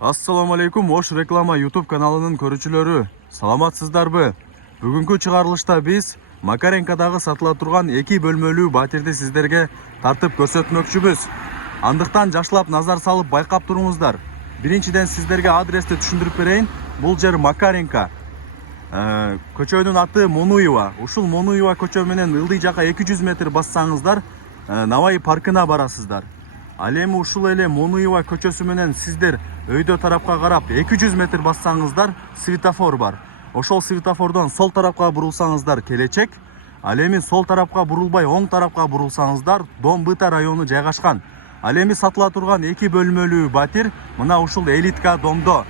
Assalamu alaikum, Oş Reklama YouTube kanalının көрүүчүлөрү. Саламатсыздарбы? Бүгүнкү чыгарылышта биз Макаренкадагы сатыла турган 2 бөлмөлүү батирди сиздерге тартып көрсөтмөкчүбүз. Андыктан жакшылап назар салып байкап туруңуздар. Биринчиден сиздерге адрести түшүндүрүп берейин. Бул жер Макаренка. Көчөнүн аты Монуева. Ушул Монуева көчө менен ылдый жака 200 метр бассаңыздар, Навай паркына барасыздар. Ал эми ушул эле Монуева көчөсү менен сиздер өйдө тарапка карап 200 метр бассаңыздар, светофор бар. Ошол светофордон сол тарапка бурулсаңыздар келечек. Ал эми сол тарапка бурулбай оң тарапка бурулсаңыздар, Дом Быта району жайгашкан. Ал эми сатыла турган 2 бөлмөлүү батир мына ушул элитка домдо.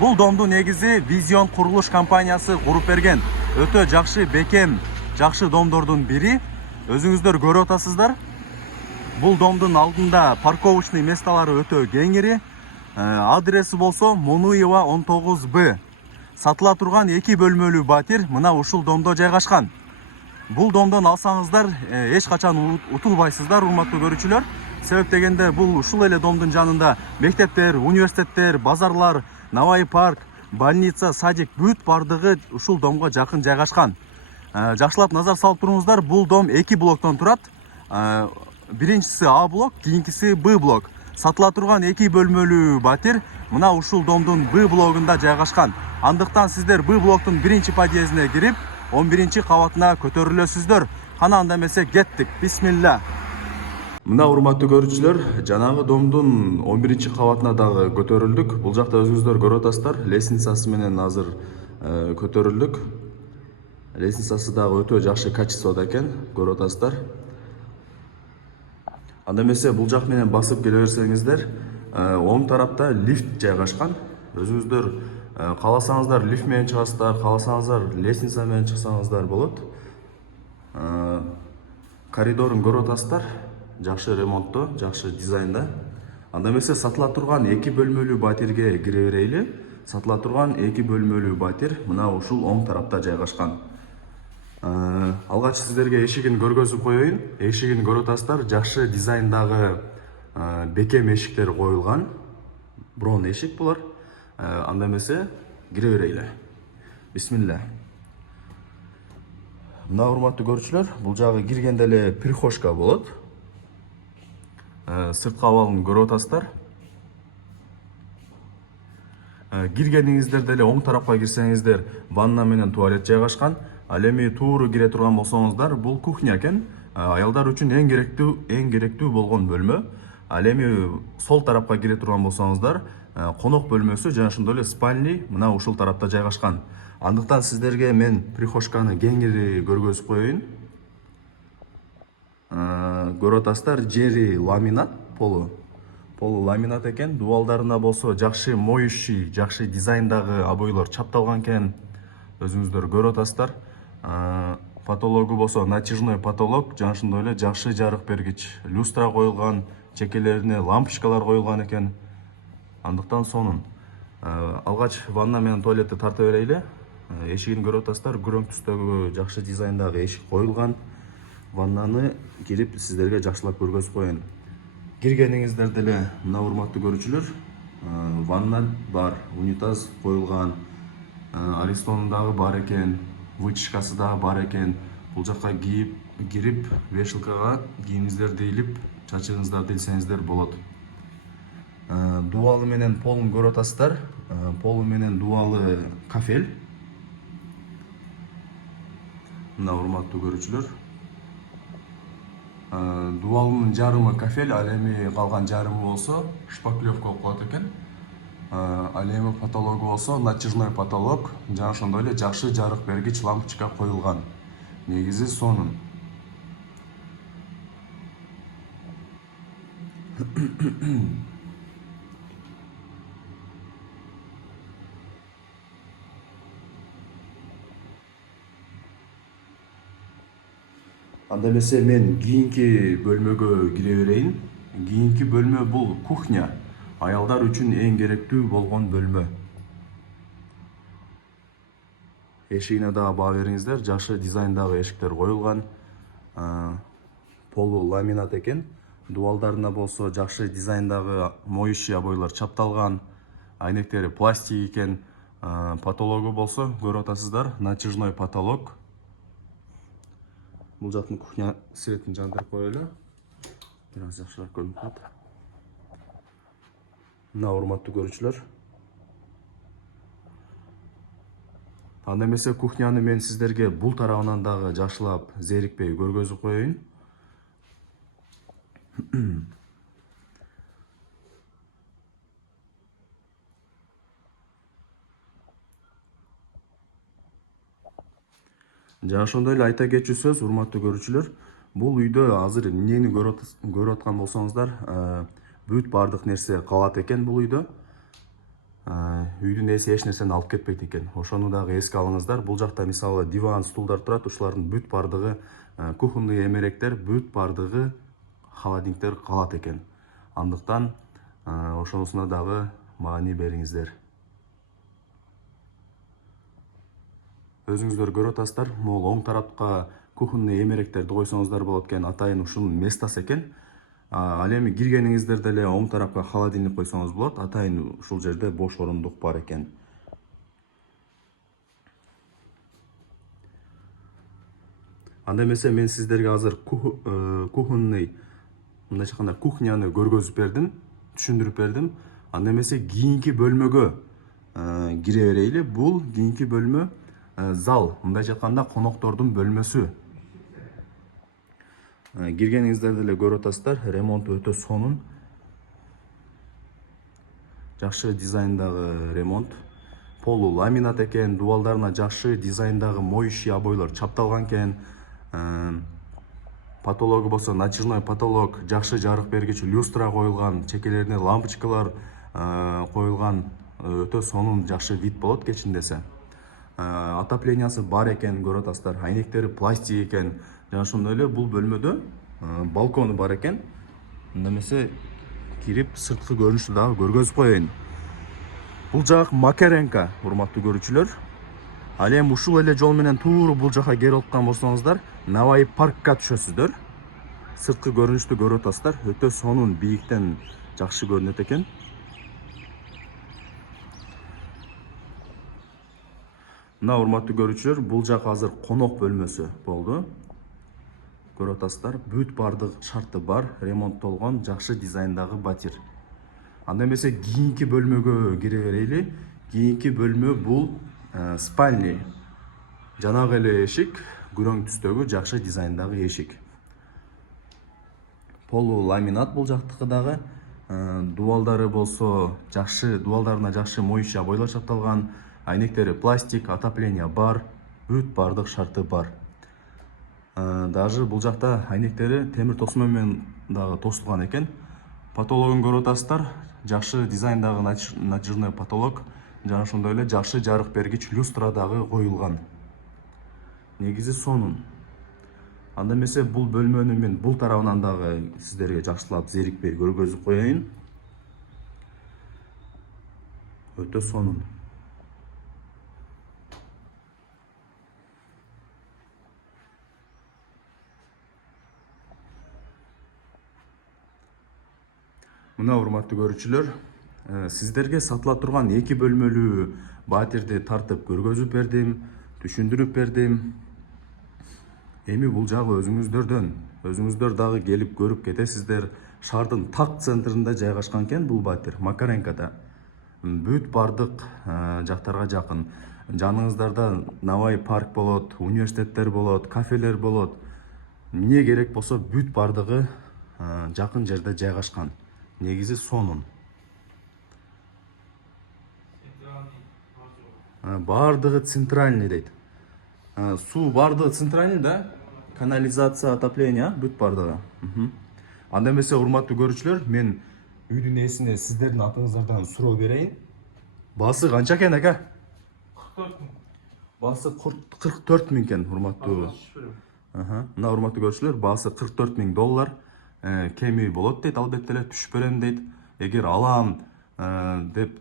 Бул домду негизи Визион курулуш компаниясы куруп берген. Өтө жакшы бекем, жакшы домдордун бири. Өзүңүздөр көрүп атасыздар. Бул домдун алдында парковочный месталары өтө кеңири. Адреси болсо Монуева 19Б. Сатыла турган 2 бөлмөлүү батир мына ушул домдо жайгашкан. Бул домдон алсаңыздар эч качан утулбайсыздар, урматтуу көрүүчүлөр. Себеп дегенде бул ушул эле домдун жанында мектептер, университеттер, базарлар, Навай парк, больница, садик бүт бардыгы ушул домго жакын жайгашкан. Жакшылап назар салып туруңуздар, бул дом 2 блоктон турат. Биринчиси А блок, кийинкиси Б блок. Сатыла турган 2 бөлмөлүү батир мына ушул домдун Б блогунда жайгашкан. Андыктан сиздер Б блоктун биринчи подъездине кирип, 11-чи кабатына көтөрүлөсүздөр. Кана анда эмесе кеттик. Бисмилла. Мына урматтуу көрүүчүлөр, жанагы домдун 11-чи кабатына дагы көтөрүлдүк. Бул жакта өзүңүздөр көрүп атасыздар, лестницасы менен азыр көтөрүлдүк. Лестницасы дагы өтө жакшы качествода экен, көрүп атасыздар. Анда эмесе бул жак менен басып келе берсеңиздер, оң тарапта лифт жайгашкан. Өзүңүздөр кааласаңыздар лифт менен чыгасыздар, кааласаңыздар лестница менен чыксаңыздар болот. Коридорун көрүп атасыздар, жакшы ремонттоо, жакшы дизайнда. Анда эмесе сатыла турган 2 бөлмөлүү батирге кире берейли. Сатыла турган 2 бөлмөлүү батир мына ушул оң тарапта жайгашкан. Алгач сиздерге эшигин көргөзүп коеюн. Эшигин көрүп атасыздар, жакшы дизайндагы бекем эшиктер коюлган. Брон эшик булар. Анда эмесе кире берейли. Бисмилла. Мына урматтуу көрүүчүлөр, бул жагы киргенде эле прихожка болот. Сырткы абалын көрүп атасыздар. Киргениңиздерде эле оң тарапка кирсеңиздер, ванна менен туалет жайгашкан. Ал эми тууру кире турган болсоңуздар, бул кухня экен. Аялдар үчүн эң керектүү болгон бөлмө. Ал эми сол тарапка кире турган болсоңуздар, конок бөлмөсү жана ошондой эле спальный мына ушул тарапта жайгашкан. Андыктан сиздерге мен прихожканы кеңири көргөзүп коеюн. Көрүп атасыздар, жери ламинат, полу ламинат экен. Дубалдарына болсо жакшы моющий, жакшы дизайндагы обойлор чапталган экен. Өзүңүздөр көрүп атасыздар. Потологу болсо натяжной потолок, жана ошондой эле жакшы жарык бергич, люстра коюлган, чекелерине лампочкалар коюлган экен. Андыктан сонун. Алгач ванна менен туалетти тарта берейли. Эшигин көрүп атасыздар, күрөң түстөгү жакшы дизайндагы эшик коюлган. Ваннаны кирип сиздерге жакшылап көргөзүп коеюн. Киргениңиздерде эле мына урматтуу көрүүчүлөр, ванна бар, унитаз коюлган, аристонундагы бар экен, вытяжкасы дагы бар экен. Бул жакка кирип, вешалкага кийимиңиздерди илип, чачыгыңыздарды илсеңиздер болот. Дубалы менен полун көрүп атасыздар. Полу менен дубалы кафель. Мына урматтуу көрүүчүлөр, дубалынын жарымы кафель, ал эми калган жарымы болсо шпаклевка болуп калат экен. Ал эми потологу болсо натяжной потолок, жана ошондой эле жакшы жарык бергич лампочка коюлган. Негизи сонун. Анда эмесе мен кийинки бөлмөгө кире берейин. Кийинки бөлмө бул кухня. Аялдар үчүн эң керектүү болгон бөлмө. Эшигине дагы баа бериңиздер, жакшы дизайндагы эшиктер коюлган. Полу ламинат экен. Дубалдарына болсо жакшы дизайндагы моющий обойлор чапталган. айнектери пластик екен. Потологу болсо көрүп атасыздар, натяжной потолок. Бул жактын кухня светін жандырып коелу. Бир аз жакшыраак көрүнүп калат. Мына урматтуу көрүүчүлөр. Анда эмесе кухняны мен сиздерге бул тарабынан дагы жакшылап зерикпей көргөзүп коеюн. Жана ошондой эле айта кетчү сөз, урматтуу көрүүчүлөр, бул үйдө азыр эмнени көрүп аткан болсоңуздар, бүт бардык нерсе калат экен бул үйдө. Үйдүн ээси эч нерсени алып кетпейт экен. Ошону дагы эске алыңыздар. Бул жакта мисалы диван, стулдар турат, ушулардын бүт бардыгы кухонный эмеректер, бүт бардыгы холодильниктер калат экен. Андыктан ошонусуна дагы маани бериңиздер. Өзүңүздөр көрүп атасыздар, могул оң тарапка кухонный эмеректерди койсоңуздар болот экен, атайын ушунун местасы экен. Ал эми киргениңиздер деле оң тарапка холодильник койсоңуз болот, атайын ушул жерде бош орундук бар экен. Анда эмесе мен сиздерге азыр кухонный, мындайча айтканда кухняны көргөзүп бердим, түшүндүрүп бердим. Анда эмесе кийинки бөлмөгө кире берейли. Бул кийинки бөлмө зал, мындайча айтканда коноктордун бөлмөсү. Киргениңиздер деле көрүп атасыздар, ремонту өтө сонун. Жакшы дизайндагы ремонт. Полу ламинат экен, дубалдарына жакшы дизайндагы моющий обойлор чапталган экен. Потологу болсо натяжной потолок, жакшы жарык бергич люстра коюлган, чекелерине лампочкалар коюлган, өтө сонун жакшы вид болот кечиндесе. Отоплениясы бар экен, көрүп атасыздар, айнектери пластик экен. Жана ошондой эле бул бөлмөдө балкону бар экен. Анда эмесе кирип сырткы көрүнүштү дагы көргөзүп коеюн. Бул жак Макаренко, урматтуу көрүүчүлөр. Ал эми ушул эле жол менен туура бул жака келип аткан болсоңуздар, Навай паркка түшөсүздөр. Сырткы көрүнүштү көрүп атасыздар, өтө сонун бийиктен жакшы көрүнөт экен. Мына урматтуу көрүүчүлөр, бул жак азыр конок бөлмөсү болду. Көрүп атасыздар, бүт бардык шарты бар, ремонттолгон, жакшы дизайндагы батир. Анда эмесе кийинки бөлмөгө кире берейли. Кийинки бөлмө бул спальня. Жанагы эле эшик, күрөң түстөгү жакшы дизайндагы эшик. Полу ламинат бул жактыкы дагы. Дубалдары болсо жакшы, дубалдарына жакшы моющий обойлор чапталган. Айнектери пластик, отопление бар, бүт бардык шарты бар. Даже бул жакта айнектери темир тосма менен дагы тосулган экен. Потологун көрүп атасыздар, жакшы дизайндагы натяжной потолок, жана ошондой эле жакшы жарык бергич люстра дагы коюлган. Негизи сонун. Анда эмесе бул бөлмөнү мен бул тарабынан дагы сиздерге жакшылап зерикпей көргөзүп коеюн. Өтө сонун. Мына урматтуу көрүүчүлөр, сиздерге сатыла турган 2 бөлмөлүү батирди тартып көргөзүп бердим, түшүндүрүп бердим. Эми бул жагы өзүңүздөр дагы келип көрүп кетесиздер. Шаардын так центринде жайгашкан экен бул батир, Макаренкода. Бүт бардык жактарга жакын. Жаныңыздарда Навай парк болот, университеттер болот, кафелер болот. Эмне керек болсо бүт бардыгы жакын жерде жайгашкан. Негизи сонун. Бардыгы центральный дейт. Суу бардыгы центральный, да? Канализация, отопление, бүт бардыгы. Анда эмесе урматтуу көрүүчүлөр, мен үйдүн ээсине сиздердин атыңыздардан суроо берейин. Баасы канча экен ака? 44 мың. Баасы 44 миң экен, урматтуу. Мына урматтуу көрүүчүлөр, баасы 44 миң доллар. Кеми болот дейт, албетте эле түшүп берем дейт. Эгер алам деп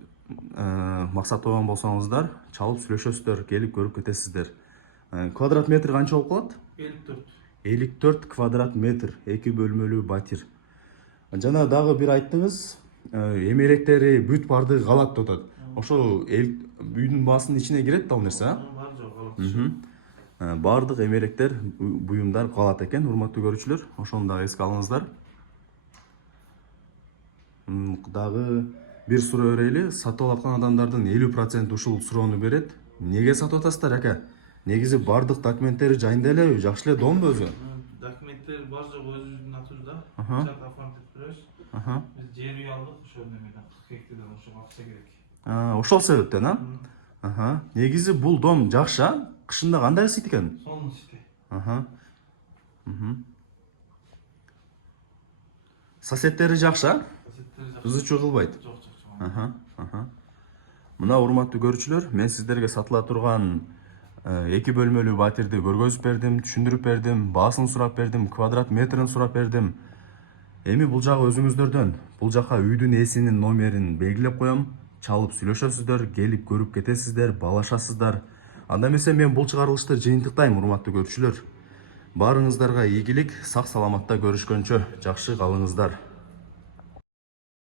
максаттаган болсоңуздар, чалып сүйлөшөсүздөр, келип көрүп кетесиздер. Квадрат метр канча болуп калат? 54. 54 квадрат метр, 2 бөлмөлүү батир. Жана дагы бир айттыңыз, эмеректери бүт баардыгы калат деп атат. Ошо үйдүн баасынын ичине кирет да ал нерсе, а? Бар жок калат. Баардык эмеректер, буюмдар калат экен, урматтуу көрүүчүлөр. Ошону дагы эске алыңыздар. Дагы бир суроо берели. Сатып алаткан адамдардын 50% ушул суроону берет. Неге сатып атасыздар ака? Негизи баардык документтери жайында элеби? Жакшы эле домбу өзү? Документтер бар жок өзүбүздүн атыбызда. Аха. Чат оформить беребиз. Биз жер үй алдык ошол немеден 40 гектардан ошого акча керек. Ошол себептен, а? Негизи бул дом жакшы, а? Кышында кандай ысыйт экен? Сонун иште. Соседтери жакшы, а? Касеттери жакшы. Ызы чуу кылбайт. Жок жок. Мына урматтуу көрүүчүлөр, мен сиздерге сатыла турган 2 бөлмөлүү батирди көргөзүп бердим, түшүндүрүп бердим, баасын сурап бердим, квадрат метрин сурап бердим. Эми бул жагы өзүңүздөрдөн. Бул жака үйдүн ээсинин номерин белгилеп коем. Чалып сүйлөшөсүздөр, келип көрүп кетесиздер, баалашасыздар. Анда эмесе мен бул чыгарылышты жыйынтыктайм, урматтуу көрүүчүлөр. Баарыңыздарга ийгилик, сак саламатта көрүшкөнчө жакшы калыңыздар.